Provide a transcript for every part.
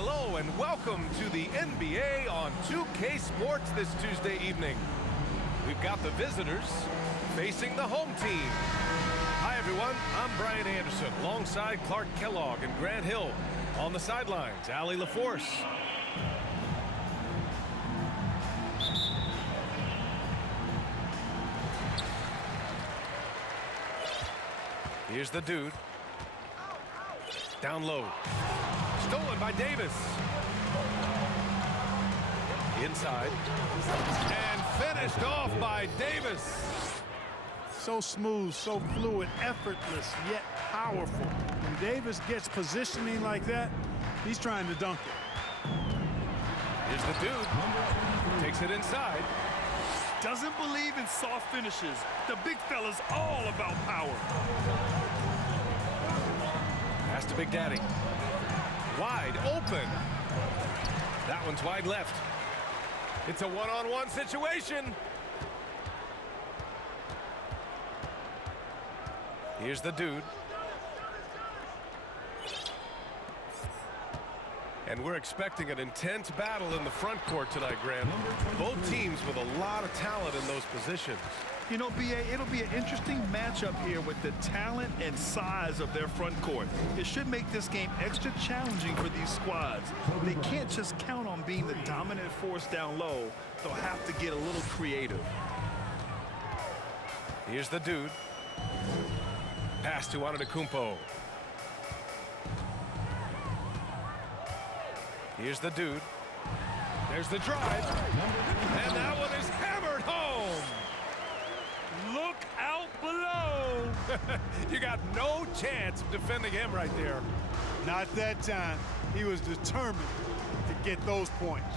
Hello and welcome to the NBA on 2K Sports this Tuesday evening. We've got the visitors facing the home team. Hi everyone, I'm Brian Anderson alongside Clark Kellogg and Grant Hill. On the sidelines, Allie LaForce. Here's the dude. Down low. Stolen by Davis. Inside. And finished off by Davis. So smooth, so fluid, effortless, yet powerful. When Davis gets positioning like that, he's trying to dunk it. Here's the dude. Takes it inside. Doesn't believe in soft finishes. The big fella's all about power. Pass to Big Daddy. Wide open. That one's wide left. It's a one-on-one situation. Here's the dude. And we're expecting an intense battle in the front court tonight, Grant. Both teams with a lot of talent in those positions. You know, B.A., it'll be an interesting matchup here with the talent and size of their front court. It should make this game extra challenging for these squads. They can't just count on being the dominant force down low. They'll have to get a little creative. Here's the dude. Pass to Antetokounmpo. Here's the dude. There's the drive. And that one is hammered home. Look out below. You got no chance of defending him right there. Not that time. He was determined to get those points.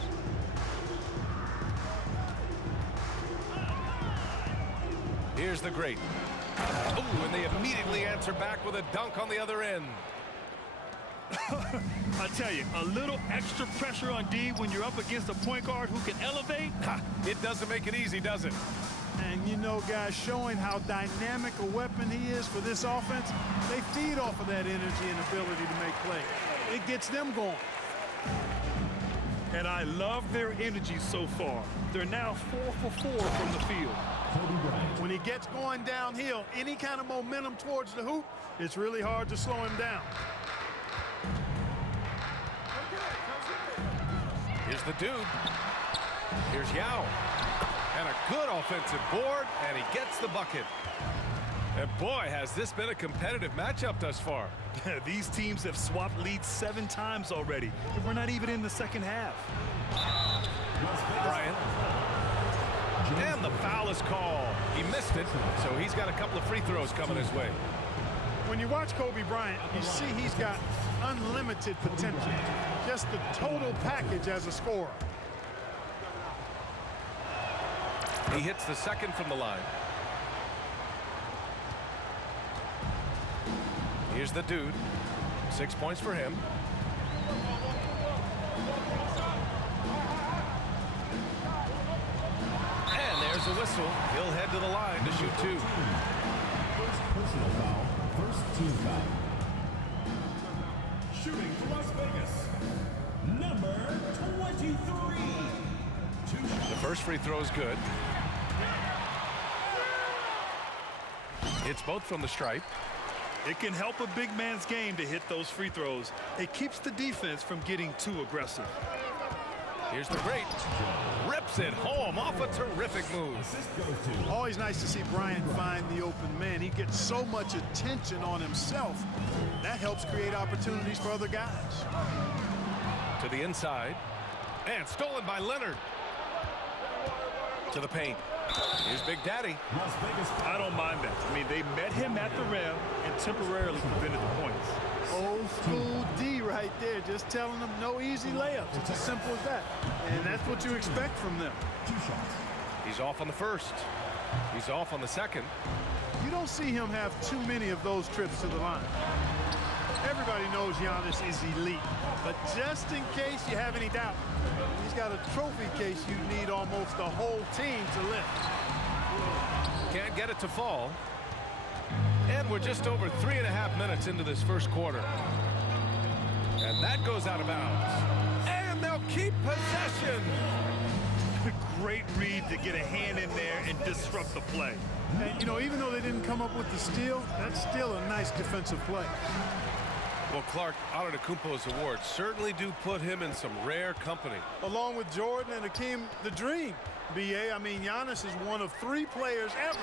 Here's the great. Oh, and they immediately answer back with a dunk on the other end. I tell you, a little extra pressure on D when you're up against a point guard who can elevate. It doesn't make it easy, does it? And you know, guys, showing how dynamic a weapon he is for this offense, they feed off of that energy and ability to make plays. It gets them going. And I love their energy so far. They're now 4 for 4 from the field. When he gets going downhill, any kind of momentum towards the hoop, it's really hard to slow him down. Here's the dude. Here's Yao. And a good offensive board, and he gets the bucket. And boy, has this been a competitive matchup thus far. These teams have swapped leads 7 times already, and we're not even in the second half. Bryant. And the foul is called. He missed it, so he's got a couple of free throws coming his way. When you watch Kobe Bryant, you see he's got unlimited potential. Just the total package as a scorer. He hits the second from the line. Here's the dude. 6 points for him. And there's a whistle. He'll head to the line to shoot 2. First personal foul, first team foul. Shooting for Las Vegas, number 23. The first free throw is good. It's both from the stripe. It can help a big man's game to hit those free throws. It keeps the defense from getting too aggressive. Here's the great. Rips it home off a terrific move. Always nice to see Bryant find the open man. He gets so much attention on himself. That helps create opportunities for other guys. To the inside. And stolen by Leonard. To the paint. Here's Big Daddy. I don't mind that. I mean, they met him at the rim and temporarily prevented the points. Old school D right there, just telling them no easy layups. It's as simple as that. And that's what you expect from them. He's off on the first. He's off on the second. You don't see him have too many of those trips to the line. Everybody knows Giannis is elite, but just in case you have any doubt, he's got a trophy case you need almost the whole team to lift. Can't get it to fall. And we're just over 3.5 minutes into this first quarter. And that goes out of bounds. and they'll keep possession. Great read to get a hand in there and disrupt the play. And, you know, even though they didn't come up with the steal, that's still a nice defensive play. Well, Clark, Antetokounmpo's awards certainly do put him in some rare company. Along with Jordan and Hakeem the Dream. B.A., I mean, Giannis is one of 3 players ever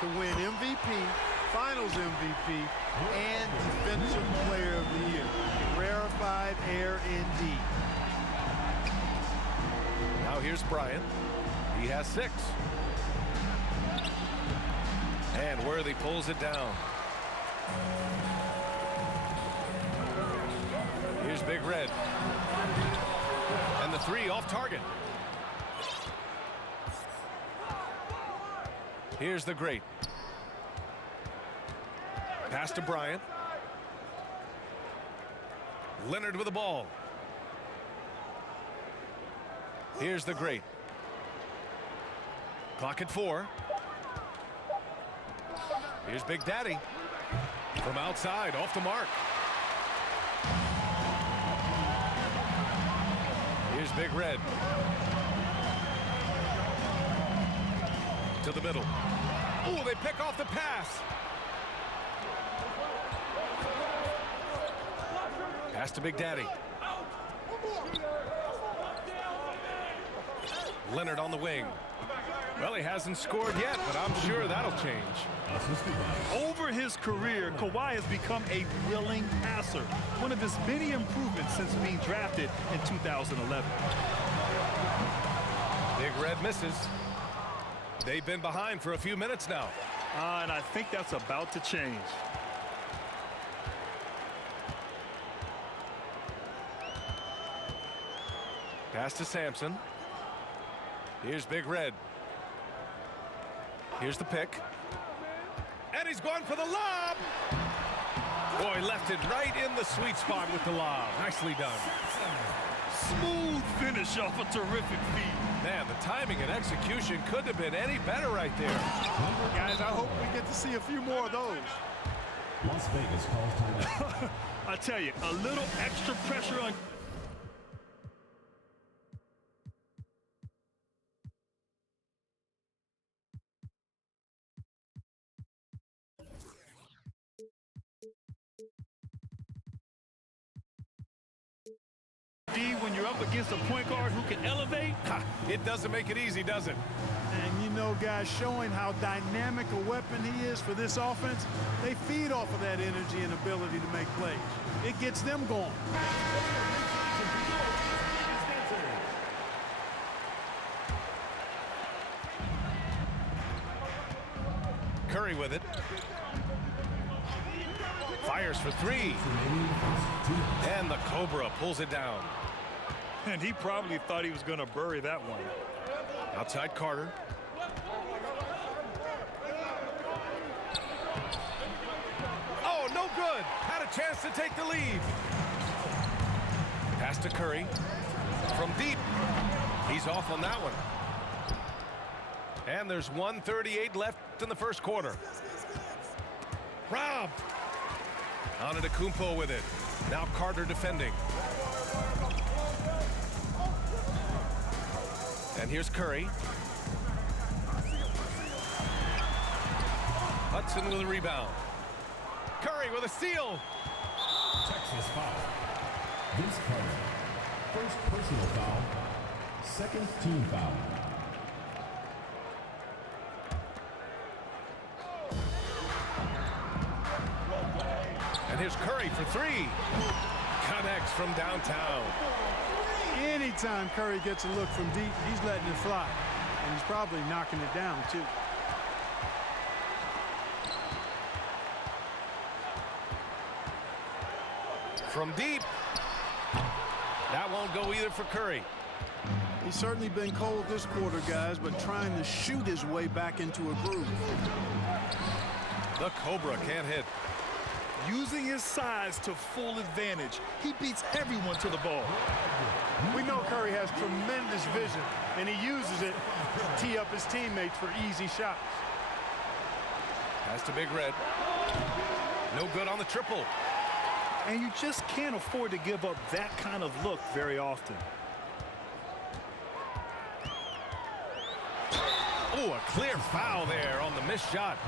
to win MVP, Finals MVP, and Defensive Player of the Year. Rarefied air indeed. Now here's Bryant. He has 6. And Worthy pulls it down. Here's Big Red. And the 3 off target. Here's the Great. Pass to Bryant. Leonard with the ball. Here's the Great. Clock at 4. Here's Big Daddy. From outside, off the mark. Here's Big Red. To the middle. Oh, they pick off the pass. Pass to Big Daddy. Leonard on the wing. Well, he hasn't scored yet, but I'm sure that'll change. Over his career, Kawhi has become a willing passer, one of his many improvements since being drafted in 2011. Big Red misses. They've been behind for a few minutes now. And I think that's about to change. Pass to Sampson. Here's Big Red. Here's the pick. And he's going for the lob. Boy, left it right in the sweet spot with the lob. Nicely done. Smooth finish off a terrific feed. Man, the timing and execution couldn't have been any better right there. Guys, I hope we get to see a few more of those. Las Vegas calls timeout. I tell you, a little extra pressure on... when you're up against a point guard who can elevate. It doesn't make it easy, does it? And you know, guys, showing how dynamic a weapon he is for this offense, they feed off of that energy and ability to make plays. It gets them going. Curry with it. Fires for 3. And the Cobra pulls it down. And he probably thought he was going to bury that one. Outside Carter. Oh, no good. Had a chance to take the lead. Pass to Curry. From deep. He's off on that one. And there's 1:38 left in the first quarter. Robbed. Antetokounmpo with it. Now Carter defending. And here's Curry. Hudson with a rebound. Curry with a steal. Texas foul. Vince Carter. First personal foul. Second team foul. And here's Curry for 3. Connects from downtown. Anytime Curry gets a look from deep, he's letting it fly. And he's probably knocking it down, too. From deep. That won't go either for Curry. He's certainly been cold this quarter, guys, but trying to shoot his way back into a groove. The Cobra can't hit. Using his size to full advantage, he beats everyone to the ball. We know Curry has tremendous vision, and he uses it to tee up his teammates for easy shots. Pass to Big Red. No good on the triple. And you just can't afford to give up that kind of look very often. Ooh, a clear foul there on the missed shot.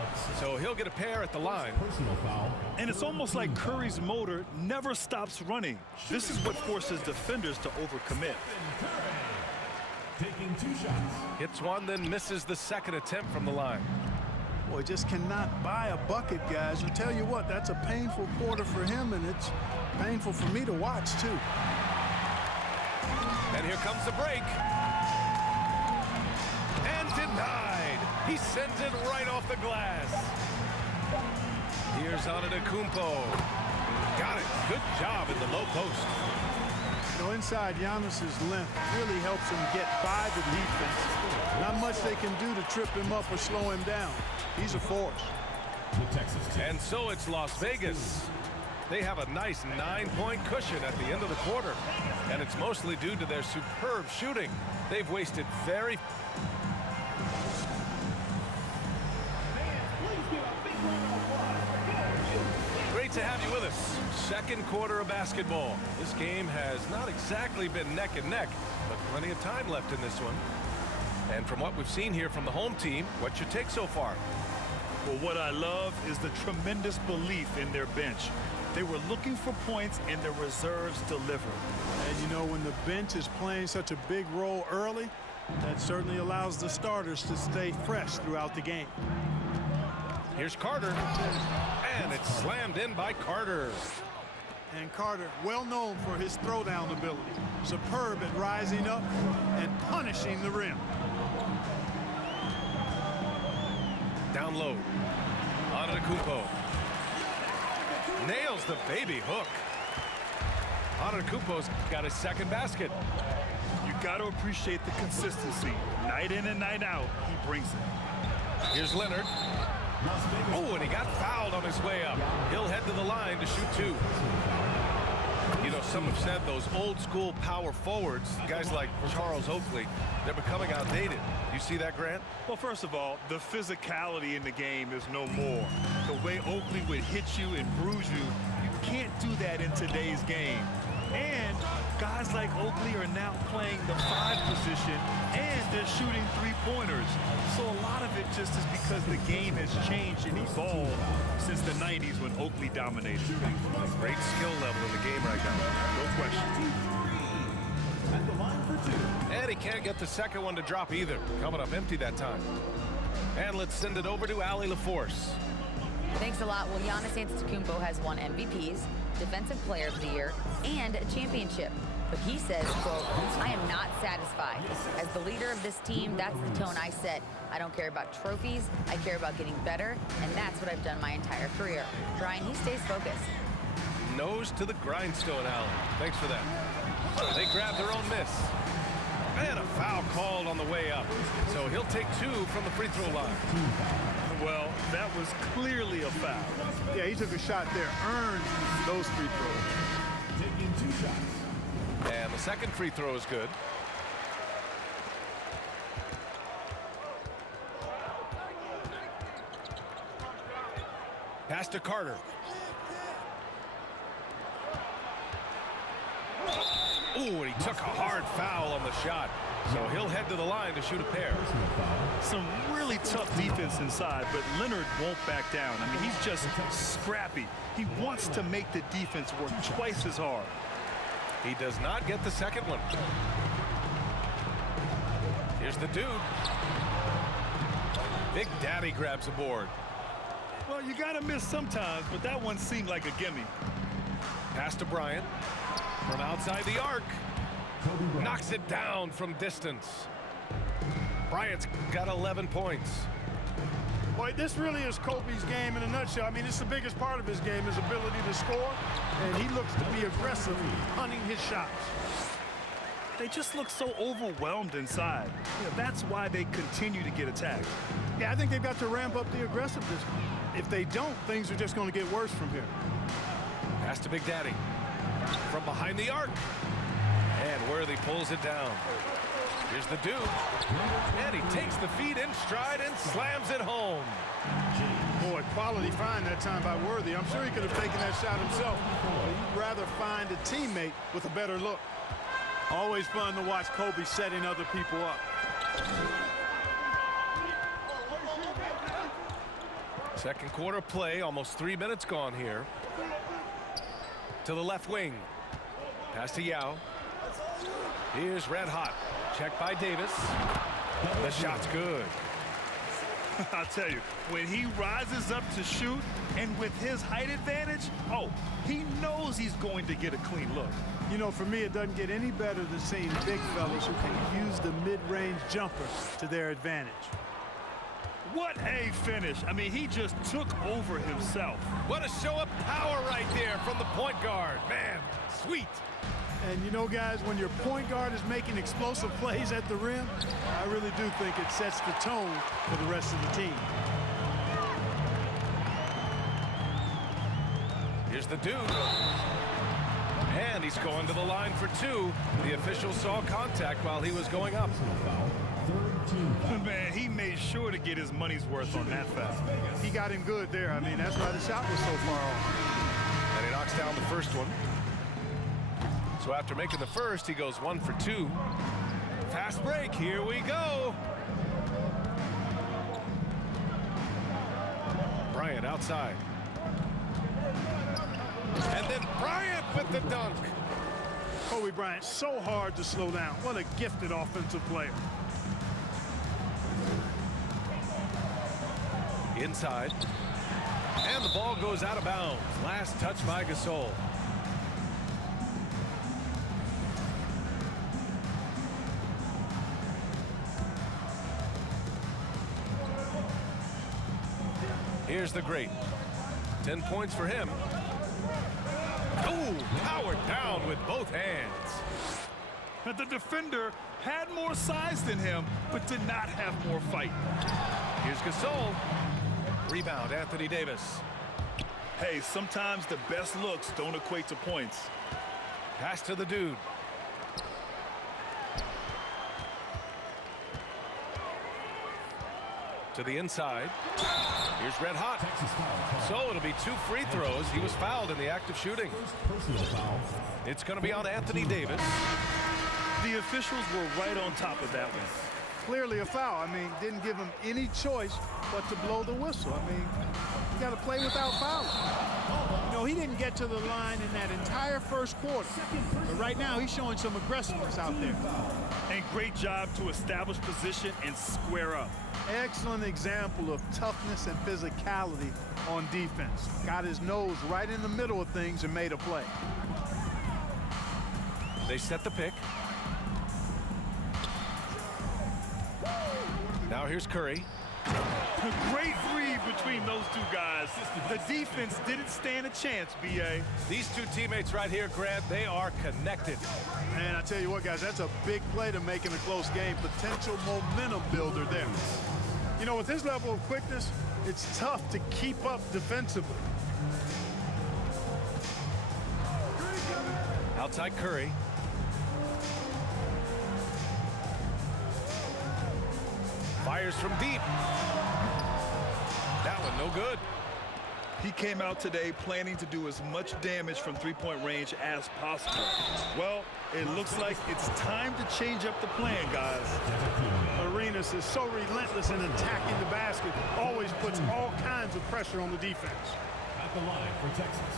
So he'll get a pair at the line. Personal foul. And it's almost like Curry's motor never stops running. This is what forces defenders to overcommit. Taking 2 shots. Hits one, then misses the second attempt from the line. Boy, just cannot buy a bucket, guys. I tell you what, that's a painful quarter for him, and it's painful for me to watch, too. And here comes the break. And denied. He sends it right off the glass. Here's Antetokounmpo. Got it. Good job in the low post. You know, inside, Giannis's length really helps him get by the defense. Not much they can do to trip him up or slow him down. He's a force. The Texas team. And so it's Las Vegas. They have a nice 9-point cushion at the end of the quarter. And it's mostly due to their superb shooting. They've wasted very... Great to have you with us. Second quarter of basketball. This game has not exactly been neck and neck, but plenty of time left in this one. And from what we've seen here from the home team, what's your take so far? Well, what I love is the tremendous belief in their bench. They were looking for points, and the reserves delivered. And you know, when the bench is playing such a big role early, that certainly allows the starters to stay fresh throughout the game. Here's Carter. And it's slammed in by Carter. And Carter, well known for his throwdown ability. Superb at rising up and punishing the rim. Down low. Antetokounmpo. Nails the baby hook. Antetokounmpo's got his second basket. You got to appreciate the consistency. Night in and night out, he brings it. Here's Leonard. Oh, and he got fouled on his way up. He'll head to the line to shoot 2. You know, some have said those old school power forwards, guys like Charles Oakley, they're becoming outdated. You see that, Grant? Well, first of all, the physicality in the game is no more. The way Oakley would hit you and bruise you, you can't do that in today's game. And guys like Oakley are now playing the 5 position, and they're shooting 3-pointers. So a lot of it just is because the game has changed and evolved since the 90s when Oakley dominated. Great skill level in the game right now. No question. At the line for 2. And he can't get the second one to drop either. Coming up empty that time. And let's send it over to Allie LaForce. Thanks a lot. Well, Giannis Antetokounmpo has won MVPs, Defensive Player of the Year, and a championship. But he says, quote, I am not satisfied. As the leader of this team, that's the tone I set. I don't care about trophies. I care about getting better, and that's what I've done my entire career. Brian, he stays focused. Nose to the grindstone, Allen. Thanks for that. They grab their own miss. And a foul called on the way up. So he'll take 2 from the free throw line. Well, that was clearly a foul. Yeah, he took a shot there, earned those free throws. Taking 2 shots. And the second free throw is good. Pass to Carter. Ooh, and he took a hard foul on the shot. So he'll head to the line to shoot a pair. Some really tough defense inside, but Leonard won't back down. I mean, he's just scrappy. He wants to make the defense work twice as hard. He does not get the second one. Here's the dude. Big Daddy grabs a board. Well, you got to miss sometimes, but that one seemed like a gimme. Pass to Bryant. From outside the arc. Knocks it down from distance. Bryant's got 11 points. Boy, this really is Kobe's game in a nutshell. I mean, it's the biggest part of his game, his ability to score, and he looks to be aggressive, hunting his shots. They just look so overwhelmed inside. You know, that's why they continue to get attacked. Yeah, I think they've got to ramp up the aggressiveness. If they don't, things are just going to get worse from here. Pass to Big Daddy. From behind the arc. And Worthy pulls it down. Here's the dude. And he takes the feed in stride and slams it home. Boy, quality find that time by Worthy. I'm sure he could have taken that shot himself. But he'd rather find a teammate with a better look. Always fun to watch Kobe setting other people up. Second quarter play, almost 3 minutes gone here. To the left wing. Pass to Yao. Here's red hot. Check by Davis. The shot's good. I'll tell you, when he rises up to shoot and with his height advantage, oh, he knows he's going to get a clean look. You know, for me, it doesn't get any better than seeing big fellas who can use the mid-range jumper to their advantage. What a finish. I mean, he just took over himself. What a show of power right there from the point guard. Man, sweet. And you know, guys, when your point guard is making explosive plays at the rim, I really do think it sets the tone for the rest of the team. Here's the dude. And he's going to the line for two. The official saw contact while he was going up. Man, he made sure to get his money's worth on that foul. He got him good there. I mean, that's why the shot was so far off. And he knocks down the first one. So after making the first, he goes 1 for 2. Fast break, here we go. Bryant outside. And then Bryant with the dunk. Kobe Bryant, so hard to slow down. What a gifted offensive player. Inside. And the ball goes out of bounds. Last touch by Gasol. Here's the great. 10 points for him. Oh, powered down with both hands. But the defender had more size than him, but did not have more fight. Here's Gasol. Rebound, Anthony Davis. Hey, sometimes the best looks don't equate to points. Pass to the dude. To the inside. Here's red hot. So it'll be 2 free throws. He was fouled in the act of shooting. It's going to be on Anthony Davis. The officials were right on top of that one. Clearly a foul. I mean, didn't give him any choice but to blow the whistle. I mean, you got to play without fouling. You know, he didn't get to the line in that entire first quarter. But right now, he's showing some aggressiveness out there. And great job to establish position and square up. Excellent example of toughness and physicality on defense. Got his nose right in the middle of things and made a play. They set the pick. Now here's Curry. Great read between those two guys. The defense didn't stand a chance, B.A. These two teammates right here, Grant, they are connected. Man, I tell you what, guys, that's a big play to make in a close game. Potential momentum builder there. You know, with his level of quickness, it's tough to keep up defensively. Outside Curry. Fires from deep. That one no good. He came out today planning to do as much damage from three-point range as possible. Well, it looks like it's time to change up the plan, guys. Arenas is so relentless in attacking the basket, always puts all kinds of pressure on the defense. At the line for Texas.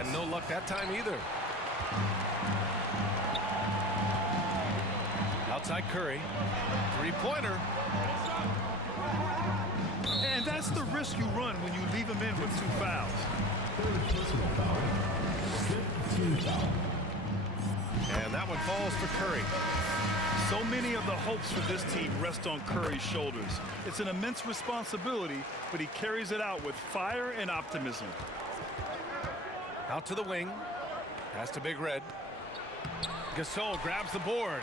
And no luck that time either. Outside Curry. Three-pointer. And that's the risk you run when you leave him in with 2 fouls. Personal foul. 15 foul. And that one falls for Curry. So many of the hopes for this team rest on Curry's shoulders. It's an immense responsibility, but he carries it out with fire and optimism. Out to the wing. Pass to Big Red. Gasol grabs the board.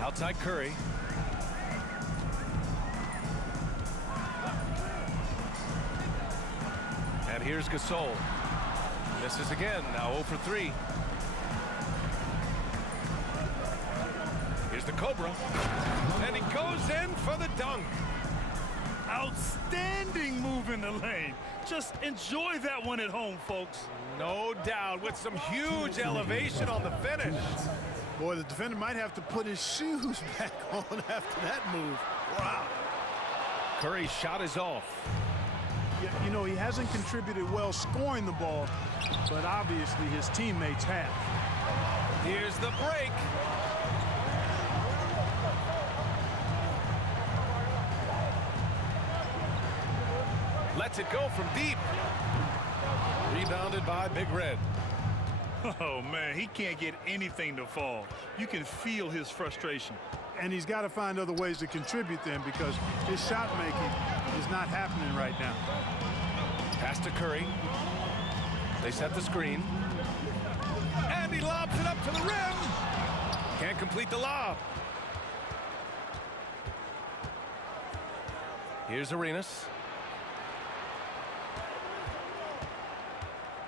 Outside Curry. And here's Gasol. Misses again, now 0 for 3. Here's the Cobra. And he goes in for the dunk. Outstanding move in the lane. Just enjoy that one at home, folks. No doubt, with some huge elevation on the finish. Boy, the defender might have to put his shoes back on after that move. Wow. Curry's shot is off. You know, he hasn't contributed well scoring the ball, but obviously his teammates have. Here's the break. Lets it go from deep. Rebounded by Big Red. Oh, man, he can't get anything to fall. You can feel his frustration. And he's got to find other ways to contribute then, because his shot making is not happening right now. Pass to Curry. They set the screen. And he lobs it up to the rim. Can't complete the lob. Here's Arenas.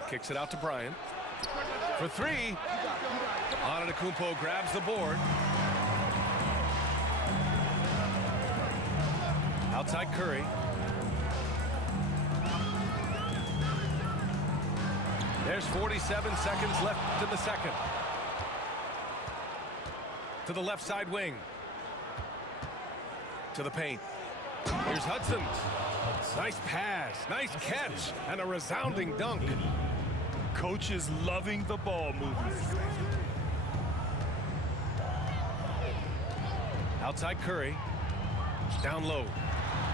Kicks it out to Bryant. For three. Antetokounmpo grabs the board. Outside Curry. There's 47 seconds left in the second. To the left side wing. To the paint. Here's Hudson. Nice pass, nice catch, and a resounding dunk. Coach is loving the ball movement. Outside Curry. Down low.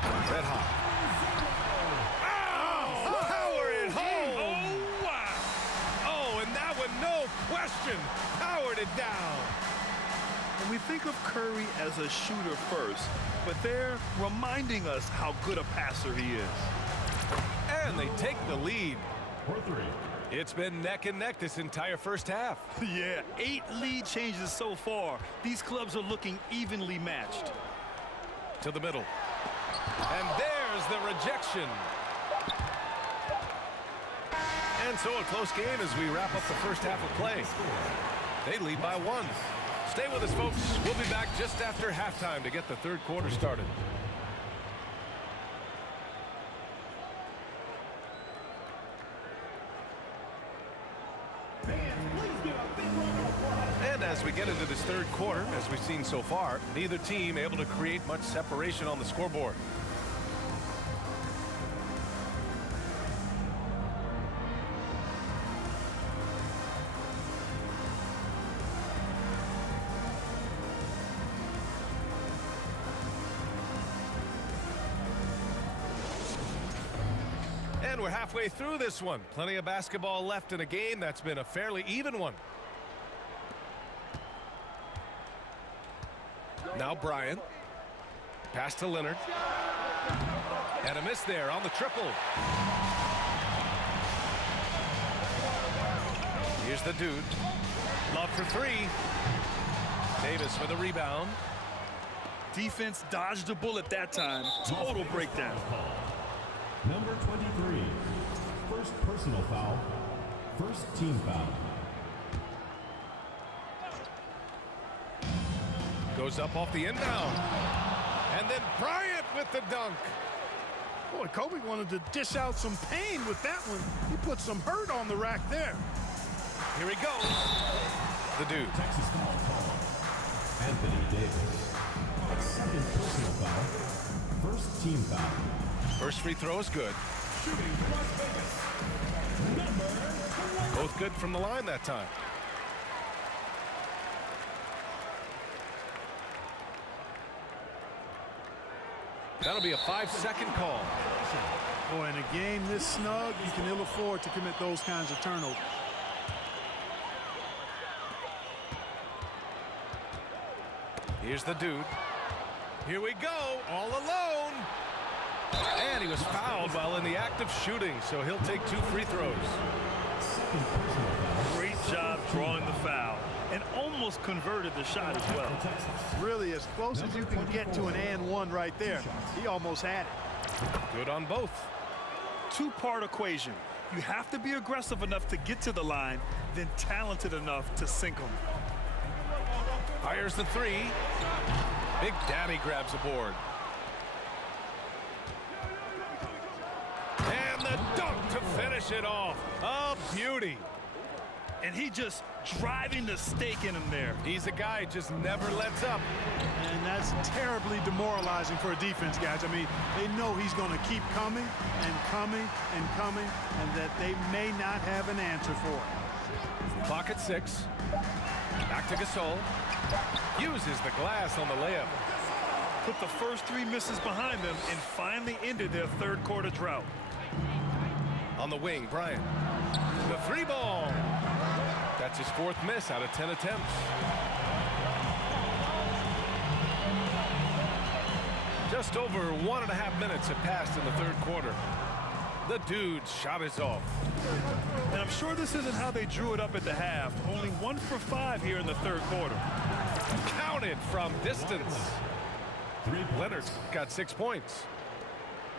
Red hot. Oh, power it home. Oh, wow. Oh, and that one, no question, powered it down. And we think of Curry as a shooter first, but they're reminding us how good a passer he is. And they take the lead. For three. It's been neck and neck this entire first half. Yeah, 8 lead changes so far. These clubs are looking evenly matched. To the middle. And there's the rejection. And so a close game as we wrap up the first half of play. They lead by 1. Stay with us, folks. We'll be back just after halftime to get the third quarter started. And as we get into this third quarter, as we've seen so far, neither team able to create much separation on the scoreboard. And we're halfway through this one. Plenty of basketball left in a game that's been a fairly even one. Now Bryant. Pass to Leonard. And a miss there on the triple. Here's the dude. Love for three. Davis for the rebound. Defense dodged a bullet that time. Total breakdown. Number 23. First personal foul. First team foul. Goes up off the inbound. And then Bryant with the dunk. Boy, Kobe wanted to dish out some pain with that one. He put some hurt on the rack there. Here he goes. The dude. Texas foul call. Anthony Davis. Second personal foul. First team foul. First free throw is good. Shooting Las Vegas. Number 20. Both good from the line that time. That'll be a 5-second call. Boy, in a game this snug, you can ill afford to commit those kinds of turnovers. Here's the dude. Here we go, all alone. And he was fouled while in the act of shooting, so he'll take 2 free throws. Second personal foul. Great job drawing the foul and almost converted the shot as well. Really, as close as you can get to an and one right there. He almost had it. Good on both. 2-part equation. You have to be aggressive enough to get to the line, then talented enough to sink them. Fires the 3. Big Daddy grabs a board. And the dunk to finish it off. A beauty. And he just driving the stake in him there. He's a guy who just never lets up. And that's terribly demoralizing for a defense, guys. I mean, they know he's going to keep coming and coming and coming, and that they may not have an answer for it. Clock at 6. Back to Gasol. Uses the glass on the layup. Put the first 3 misses behind them and finally ended their third quarter drought. On the wing, Bryant. The 3-ball. That's his 4th miss out of 10 attempts. Just over 1.5 minutes have passed in the third quarter. The dude's shot is off. And I'm sure this isn't how they drew it up at the half. Only 1 for 5 here in the third quarter. Counted from distance. Leonard's got 6 points.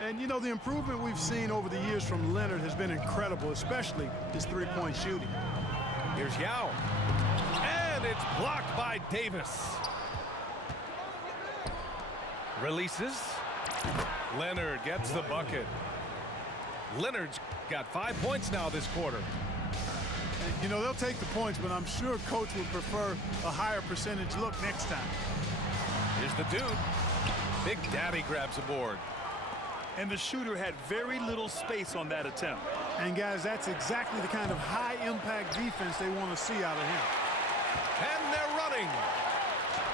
And, you know, the improvement we've seen over the years from Leonard has been incredible, especially his three-point shooting. Here's Yao. And it's blocked by Davis. Releases. Leonard gets the bucket. Leonard's got 5 points now this quarter. And, you know, they'll take the points, but I'm sure coach would prefer a higher percentage look next time. Here's the dude. Big Daddy grabs a board. And the shooter had very little space on that attempt. And, guys, that's exactly the kind of high-impact defense they want to see out of him. And they're running.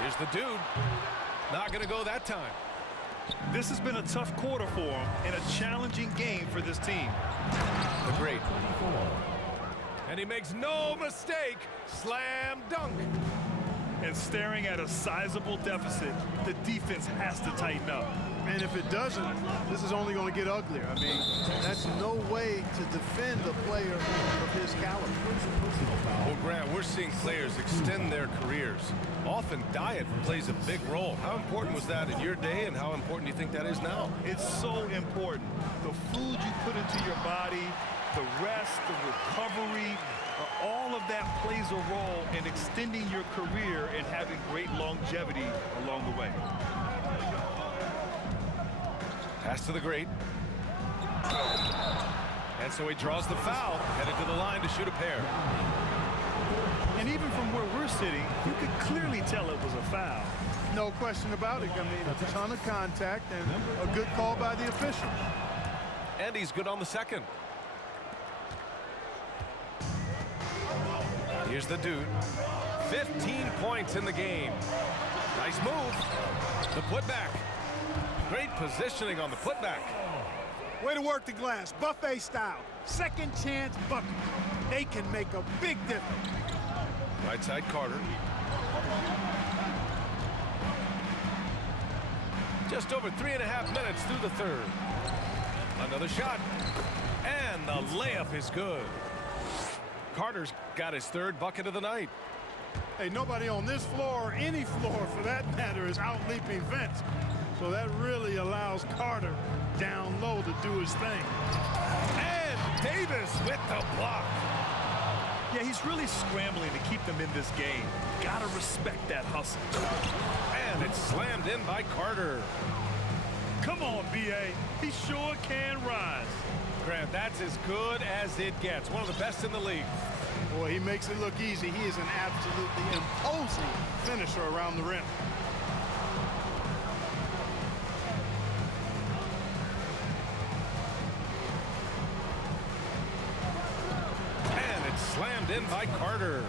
Here's the dude. Not going to go that time. This has been a tough quarter for him and a challenging game for this team. The great. And he makes no mistake. Slam dunk. And staring at a sizable deficit, the defense has to tighten up. And if it doesn't, this is only going to get uglier. I mean, that's no way to defend a player of his caliber. Well, Grant, we're seeing players extend their careers. Often diet plays a big role. How important was that in your day, and how important do you think that is now? It's so important. The food you put into your body, the rest, the recovery, all of that plays a role in extending your career and having great longevity along the way. Pass to the great. And so he draws the foul, headed to the line to shoot a pair. And even from where we're sitting, you could clearly tell it was a foul. No question about it. I mean, a ton of contact and a good call by the official. And he's good on the second. Here's the dude. 15 points in the game. Nice move. The putback. Great positioning on the putback. Way to work the glass, buffet style. Second chance bucket. They can make a big difference. Right side Carter. Just over 3.5 minutes through the third. Another shot. And the layup is good. Carter's got his 3rd bucket of the night. Hey, nobody on this floor or any floor for that matter is out leaping Vince. So that really allows Carter down low to do his thing. And Davis with the block. Yeah, he's really scrambling to keep them in this game. Gotta respect that hustle. And it's slammed in by Carter. Come on, B.A. He sure can rise. Grant, that's as good as it gets. One of the best in the league. Boy, he makes it look easy. He is an absolutely imposing finisher around the rim. And it's slammed in by Carter.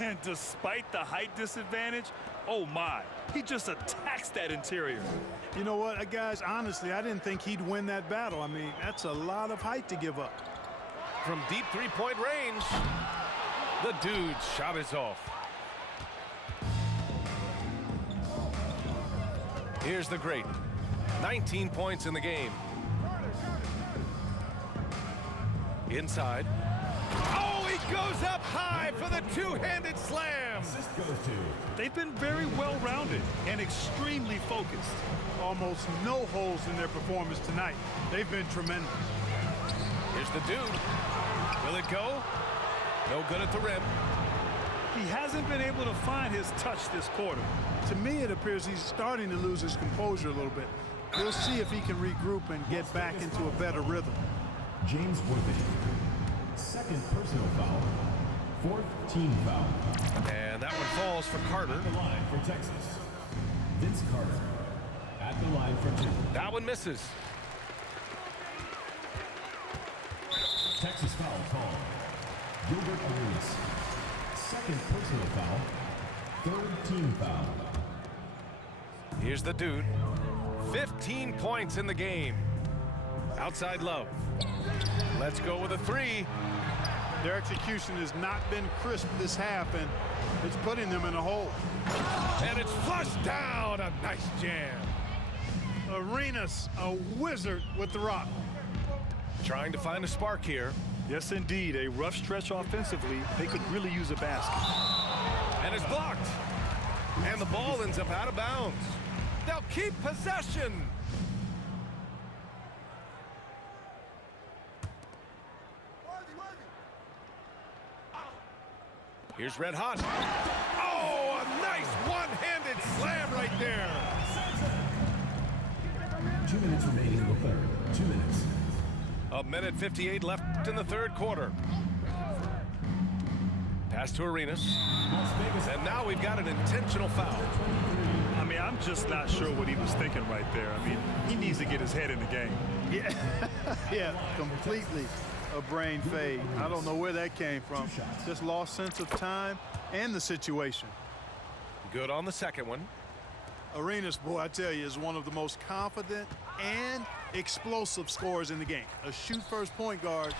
And despite the height disadvantage, oh my, he just attacks that interior. You know what, guys, honestly, I didn't think he'd win that battle. I mean, that's a lot of height to give up. From deep 3-point range, the dude's shot is off. Here's the great. 19 points in the game. Inside. Oh, he goes up high for the two-handed slam. They've been very well-rounded and extremely focused. Almost no holes in their performance tonight. They've been tremendous. Here's the dude. Will it go? No good at the rim. He hasn't been able to find his touch this quarter. To me, it appears he's starting to lose his composure a little bit. We'll see if he can regroup and get back into a better rhythm. James Worthing. 2nd personal foul. Fourth team foul. And that one falls for Carter. At the line for Texas. Vince Carter. At the line for 2. That one misses. Texas foul called. Gilbert Arenas. Second personal foul. Third team foul. Here's the dude. 15 points in the game. Outside Love. Let's go with a 3. Their execution has not been crisp this half, and it's putting them in a hole. And it's flushed down. A nice jam. Arenas, a wizard with the rock. Trying to find a spark here. Yes, indeed. A rough stretch offensively. They could really use a basket. And it's blocked. And the ball ends up out of bounds. They'll keep possession. Here's Red Hot. Oh, a nice one-handed slam right there. 2 minutes remaining in the third. 2 minutes. A minute 58 left in the third quarter. Pass to Arenas. And now we've got an intentional foul. I mean, I'm just not sure what he was thinking right there. I mean, he needs to get his head in the game. Yeah, yeah, completely a brain fade. I don't know where that came from. Just lost sense of time and the situation. Good on the second one. Arenas, boy, I tell you, is one of the most confident and explosive scorers in the game. A shoot-first point guard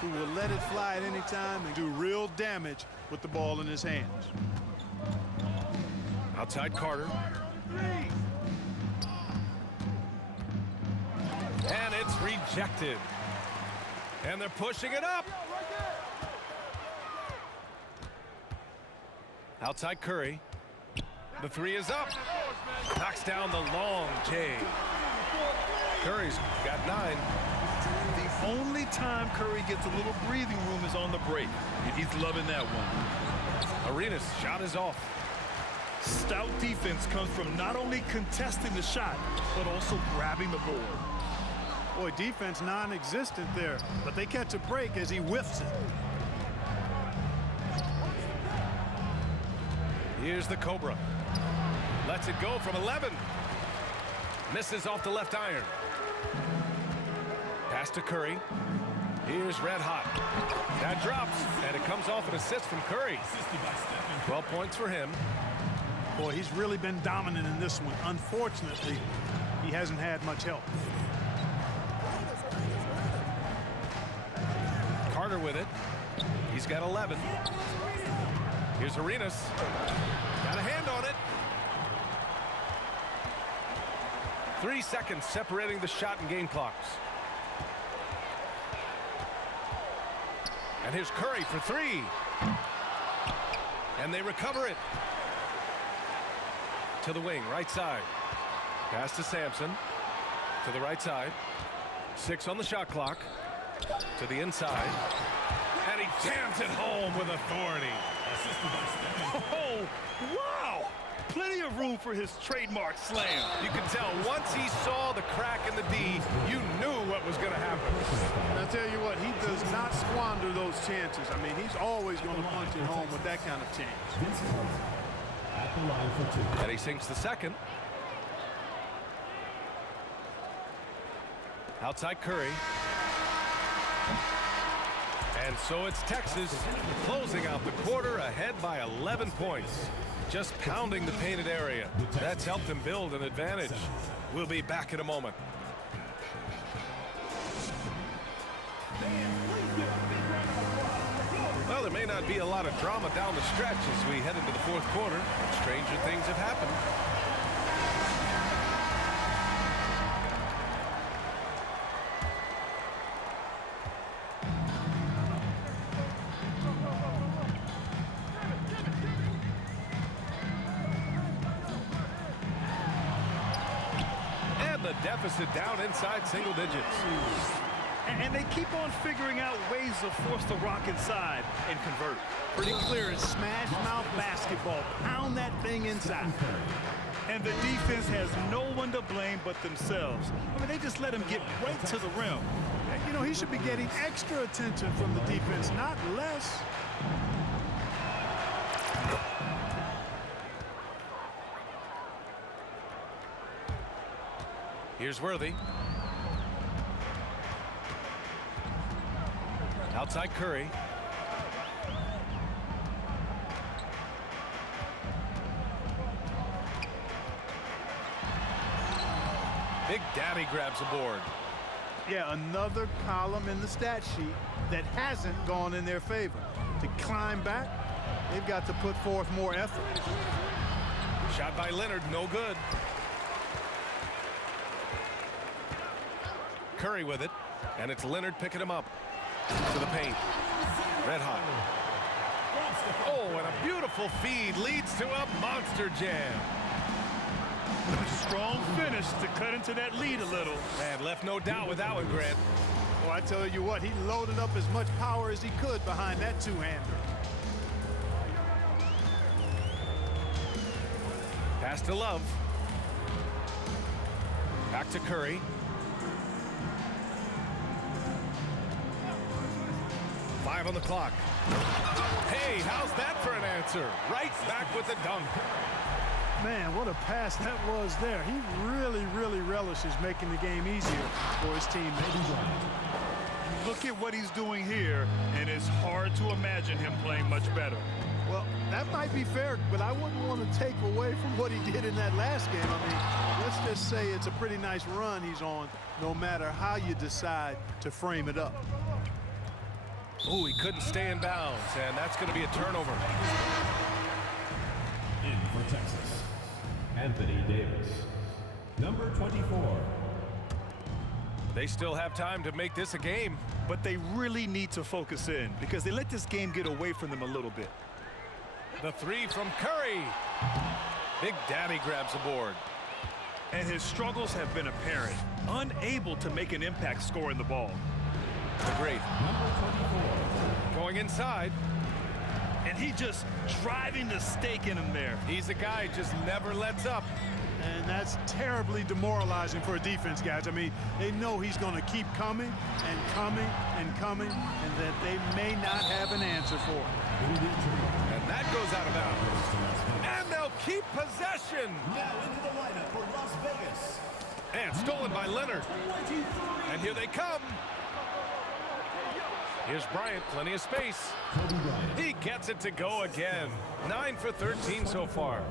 who will let it fly at any time and do real damage with the ball in his hands. Outside Carter. And it's rejected. And they're pushing it up. Outside Curry. The 3 is up. Knocks down the long J. Curry's got 9. The only time Curry gets a little breathing room is on the break. And he's loving that one. Arenas' shot is off. Stout defense comes from not only contesting the shot, but also grabbing the board. Boy, defense non-existent there, but they catch a break as he whiffs it. Here's the Cobra. Lets it go from 11. Misses off the left iron. Pass to Curry. Here's Red Hot. That drops, and it comes off an assist from Curry. 12 points for him. Boy, he's really been dominant in this one. Unfortunately, he hasn't had much help. Carter with it. He's got 11. Here's Arenas. Got a hand on it. 3 seconds separating the shot and game clocks. And here's Curry for 3. And they recover it. To the wing, right side. Pass to Sampson. To the right side. 6 on the shot clock. To the inside. And he jams it home with authority. Oh, wow! Plenty of room for his trademark slam. You can tell once he saw the crack in the D, you knew what was going to happen. And I'll tell you what, he does not squander those chances. I mean, he's always going to punch it home with that kind of chance. Vince Carter. At the line for 2. And he sinks the second. Outside Curry. And so it's Texas closing out the quarter ahead by 11 points. Just pounding the painted area. That's helped him build an advantage. We'll be back in a moment. Well, there may not be a lot of drama down the stretch as we head into the fourth quarter. Stranger things have happened. And the deficit down inside single digits. And they keep on figuring out ways to force the rock inside and convert. Pretty clear, it's smash mouth basketball. Pound that thing inside. And the defense has no one to blame but themselves. I mean, they just let him get right to the rim. You know, he should be getting extra attention from the defense, not less. Here's Worthy. Outside Curry. Big Daddy grabs a board. Yeah, another column in the stat sheet that hasn't gone in their favor. To climb back, they've got to put forth more effort. Shot by Leonard, no good. Curry with it, and it's Leonard picking him up to the paint. Red hot. Oh, and a beautiful feed leads to a monster jam. Strong finish to cut into that lead a little. And left no doubt with that one, Grant. Well, I tell you what, he loaded up as much power as he could behind that two-hander. Pass to Love. Back to Curry. Five on the clock. Hey, how's that for an answer? Right back with the dunk. Man, what a pass that was there. He really, really relishes making the game easier for his teammates. Look at what he's doing here, and it's hard to imagine him playing much better. Well, that might be fair, but I wouldn't want to take away from what he did in that last game. I mean, let's just say it's a pretty nice run he's on, no matter how you decide to frame it up. Oh, he couldn't stay in bounds, and that's going to be a turnover. In for Texas, Anthony Davis, number 24. They still have time to make this a game. But they really need to focus in because they let this game get away from them a little bit. The three from Curry. Big Daddy grabs the board. And his struggles have been apparent, unable to make an impact scoring the ball. Great. Going inside. And he just driving the stake in him there. He's a guy just never lets up. And that's terribly demoralizing for a defense, guys. I mean, they know he's going to keep coming and coming and coming, and that they may not have an answer for it. And that goes out of bounds. And they'll keep possession. Now into the lineup for Las Vegas. And stolen by Leonard. And here they come. Here's Bryant, plenty of space. He gets it to go again. 9 for 13 so far.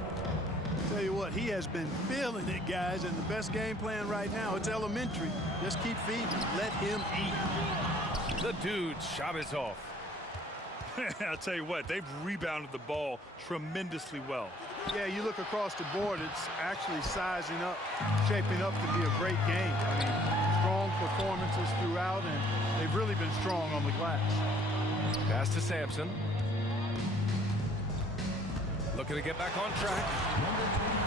Tell you what, he has been feeling it, guys, and the best game plan right now, it's elementary. Just keep feeding. Let him eat. The dude's shot is off. I'll tell you what, they've rebounded the ball tremendously well. Yeah, you look across the board, it's actually sizing up, shaping up to be a great game. I mean, strong performances throughout, and they've really been strong on the glass. Pass to Sampson. Looking to get back on track.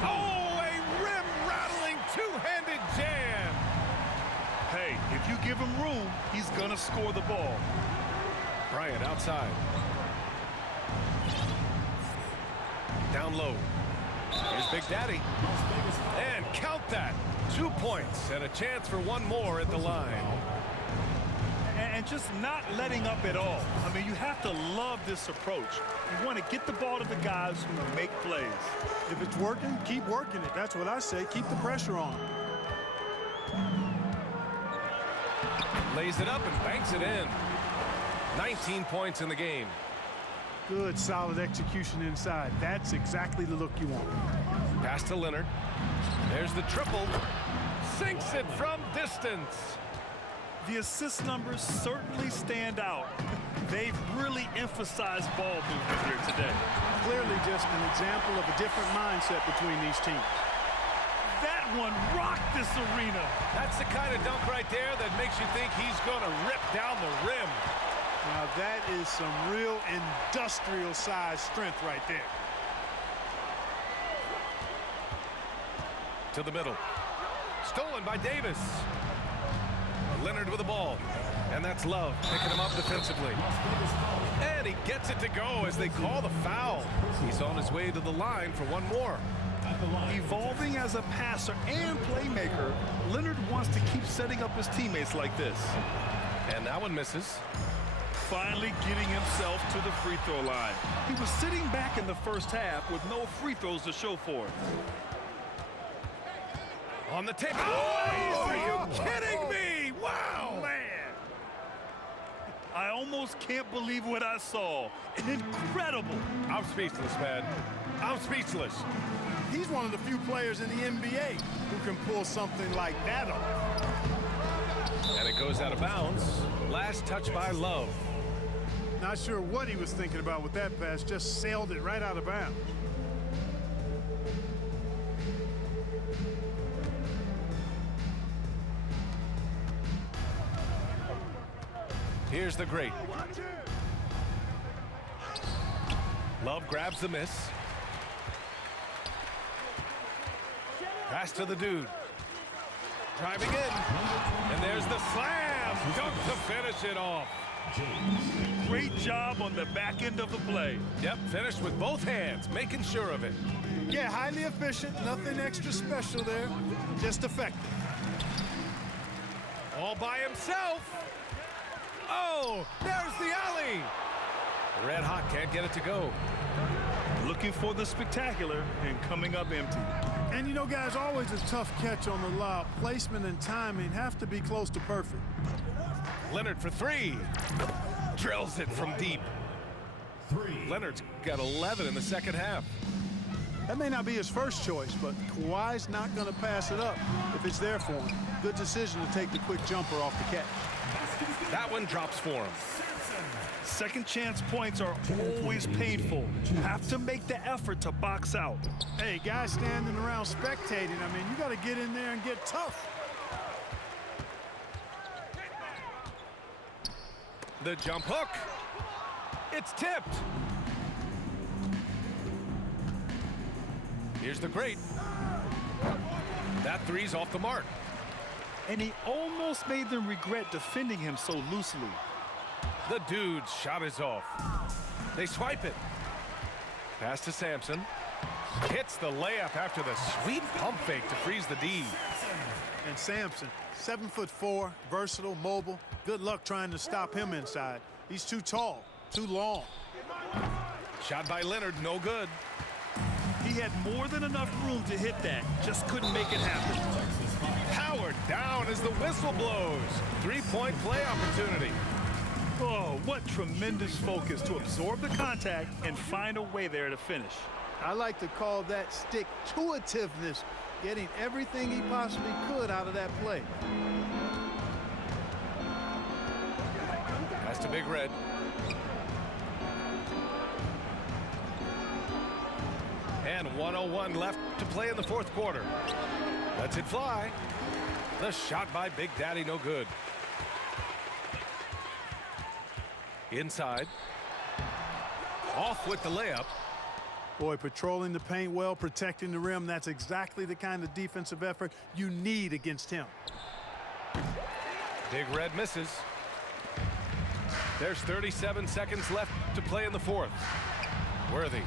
Oh, a rim-rattling two-handed jam. Hey, if you give him room, he's going to score the ball. Bryant outside. Down low. Here's Big Daddy. And count that. 2 points and a chance for one more at the line. And just not letting up at all. I mean, you have to love this approach. You want to get the ball to the guys who make plays. If it's working, keep working it. That's what I say. Keep the pressure on. Lays it up and banks it in. 19 points in the game. Good, solid execution inside. That's exactly the look you want. Pass to Leonard. There's the triple. Sinks it from distance. The assist numbers certainly stand out. They've really emphasized ball movement here today. Clearly just an example of a different mindset between these teams. That one rocked this arena. That's the kind of dunk right there that makes you think he's going to rip down the rim. Now that is some real industrial size strength right there. To the middle. Stolen by Davis. Leonard with the ball. And that's Love picking him up defensively. And he gets it to go as they call the foul. He's on his way to the line for one more. Evolving as a passer and playmaker, Leonard wants to keep setting up his teammates like this. And that one misses. finally getting himself to the free throw line. He was sitting back in the first half with no free throws to show for it. On the tip. Oh, are you kidding me? Wow. Man, I almost can't believe what I saw. Incredible. I'm speechless, man. I'm speechless. He's one of the few players in the NBA who can pull something like that off. And it goes out of bounds. Last touch by Love. Not sure what he was thinking about with that pass, just sailed it right out of bounds. Here's the great. Love grabs the miss. Pass to the dude. Driving in. And there's the slam. Dunk to finish it off. Great job on the back end of the play. Yep, finished with both hands, making sure of it. Yeah, highly efficient, nothing extra special there, just effective. All by himself. Oh, there's the alley. Red hot, can't get it to go. Looking for the spectacular and coming up empty. And you know, guys, always a tough catch on the lob. Placement and timing have to be close to perfect. Leonard for three. Drills it from deep. Leonard's got 11 in the second half. That may not be his first choice, but Kawhi's not going to pass it up if it's there for him. Good decision to take the quick jumper off the catch. That one drops for him. Second chance points are always painful. You have to make the effort to box out. Hey, guys standing around spectating, I mean, you got to get in there and get tough. The jump hook. It's tipped. Here's the great. That three's off the mark. And he almost made them regret defending him so loosely. The dude's shot is off. They swipe it. Pass to Sampson. Hits the layup after the sweet pump fake to freeze the D. And Sampson, 7'4", versatile, mobile. Good luck trying to stop him inside. He's too tall, too long. Shot by Leonard, no good. He had more than enough room to hit that, just couldn't make it happen. Powered down as the whistle blows. Three-point play opportunity. Oh, what tremendous focus to absorb the contact and find a way there to finish. I like to call that stick-to-itiveness, getting everything he possibly could out of that play. Pass to Big Red. And 1:01 left to play in the fourth quarter. Lets it fly. The shot by Big Daddy, no good. Inside. Off with the layup. Boy, patrolling the paint well, protecting the rim, that's exactly the kind of defensive effort you need against him. Big Red misses. There's 37 seconds left to play in the fourth. Worthy.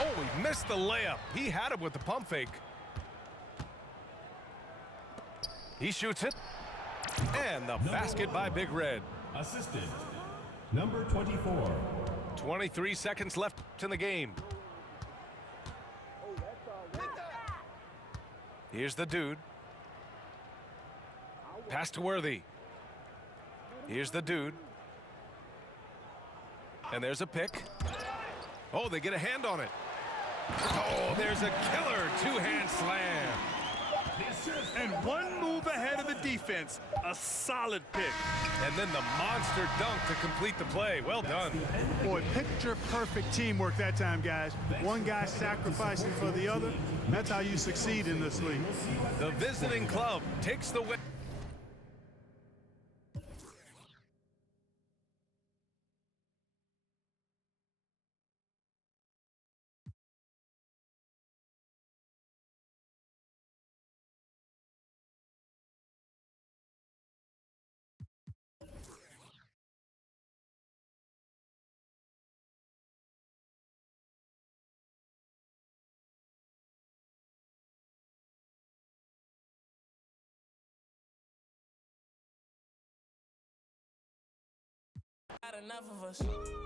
Oh, he missed the layup. He had it with the pump fake. He shoots it. And the basket by Big Red. Assistant, number 24. 23 seconds left in the game. Here's the dude. Pass to Worthy. Here's the dude. And there's a pick. Oh, they get a hand on it. Oh, there's a killer two-hand slam. And one move ahead of the defense. A solid pick. And then the monster dunk to complete the play. Well done. Boy, picture-perfect teamwork that time, guys. One guy sacrificing for the other. That's how you succeed in this league. The visiting club takes the win. enough of us.